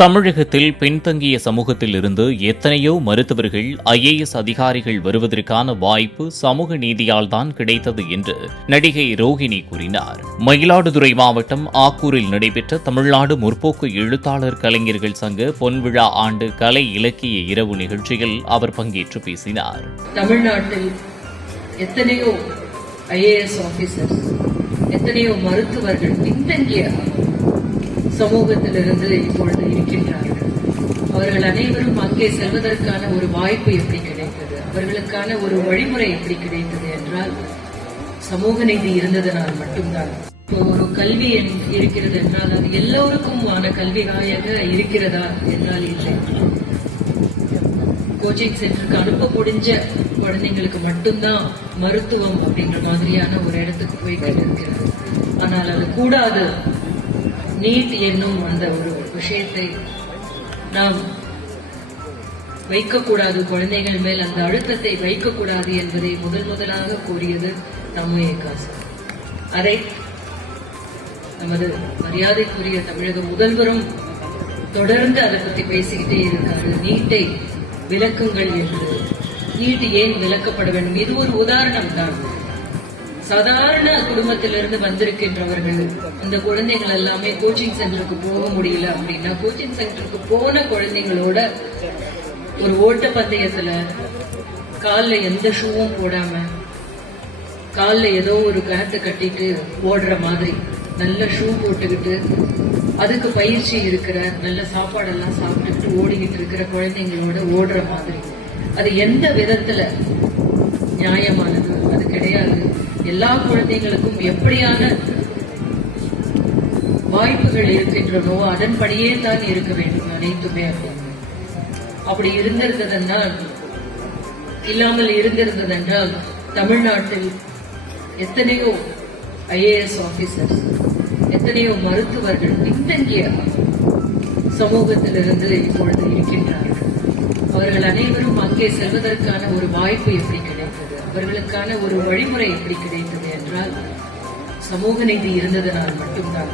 தமிழகத்தில் பின்தங்கிய சமூகத்தில் இருந்து எத்தனையோ மருத்துவர்கள் IAS அதிகாரிகள் வருவதற்கான வாய்ப்பு சமூக நீதியால் தான் கிடைத்தது என்று நடிகை ரோஹிணி கூறினார். மயிலாடுதுறை மாவட்டம் ஆக்கூரில் நடைபெற்ற தமிழ்நாடு முற்போக்கு எழுத்தாளர் கலைஞர்கள் சங்க பொன்விழா ஆண்டு கலை இலக்கிய இரவு நிகழ்ச்சியில் அவர் பங்கேற்று பேசினார். தமிழ்நாட்டில் எத்தனையோ IAS ஆபீசர்ஸ், எத்தனையோ மருத்துவர்கள் பின்தங்கிய சமூகத்திலிருந்து இப்பொழுது இருக்கின்றார்கள். அவர்கள் அனைவரும் அங்கே செல்வதற்கான ஒரு வாய்ப்பு எப்படி கிடைத்தது, அவர்களுக்கான ஒரு வழிமுறை எப்படி கிடைத்தது என்றால் சமூக நீதி இருந்ததனால் மட்டும்தான். இப்போ ஒரு கல்வி இருக்கிறது என்றால் அது எல்லோருக்குமான கல்வியாக இருக்கிறதா என்றால் இல்லை. கோச்சிங் சென்டருக்கு அனுப்ப முடிஞ்ச குழந்தைங்களுக்கு மட்டும்தான் மருத்துவம் அப்படின்ற மாதிரியான ஒரு இடத்துக்கு போய்கிட்டு இருக்கிறது. ஆனால் அது கூடாது, நீட் என்னும் அந்த ஒரு விஷயத்தை நாம் வைக்கக்கூடாது, குழந்தைகள் மேல் அந்த அழுத்தத்தை வைக்கக்கூடாது என்பதை முதலாக கூறியது தமுஏகாசு. அதை நமது மரியாதைக்குரிய தமிழக முதல்வரும் தொடர்ந்து அதை பற்றி பேசிக்கிட்டே இருக்காரு. நீட்டை விலக்குங்கள் என்று. நீட் ஏன் விலக்கப்பட வேண்டும்? இது ஒரு உதாரணம் தான். சாதாரண குடும்பத்திலிருந்து வந்திருக்கின்றவர்கள், அந்த குழந்தைகள் எல்லாமே கோச்சிங் சென்டருக்கு போக முடியல அப்படின்னா கோச்சிங் சென்டருக்கு போன குழந்தைங்களோட ஒரு ஓட்ட பந்தயத்துல கால்ல எந்த ஷூவும் போடாம கால்ல ஏதோ ஒரு கணத்தை கட்டிட்டு ஓடுற மாதிரி நல்ல ஷூ போட்டுக்கிட்டு அதுக்கு பயிற்சி இருக்கிற நல்ல சாப்பாடெல்லாம் சாப்பிட்டுக்கிட்டு ஓடிக்கிட்டு இருக்கிற குழந்தைங்களோட ஓடுற மாதிரி அது எந்த விதத்துல நியாயமானது? அது கிடையாது. எல்லா குழந்தைகளுக்கும் எப்படியான வாய்ப்புகள் இருக்கின்றனோ அதன்படியே தான் இருக்க வேண்டும் அனைத்துமே. அப்படி இருந்திருந்ததென்றால் இல்லாமல் இருந்திருந்ததென்றால் தமிழ்நாட்டில் எத்தனையோ IAS ஆபீசர்ஸ், எத்தனையோ மருத்துவர்கள் பின்தங்கிய சமூகத்திலிருந்து இப்பொழுது இருக்கின்றார்கள். அவர்கள் அனைவரும் அங்கே செல்வதற்கான ஒரு வாய்ப்பு எப்படி கிடைத்தது, அவர்களுக்கான ஒரு வழிமுறை எப்படி கிடைத்தது என்றால் சமூக நீதி இருந்ததனால் மட்டும்தான்.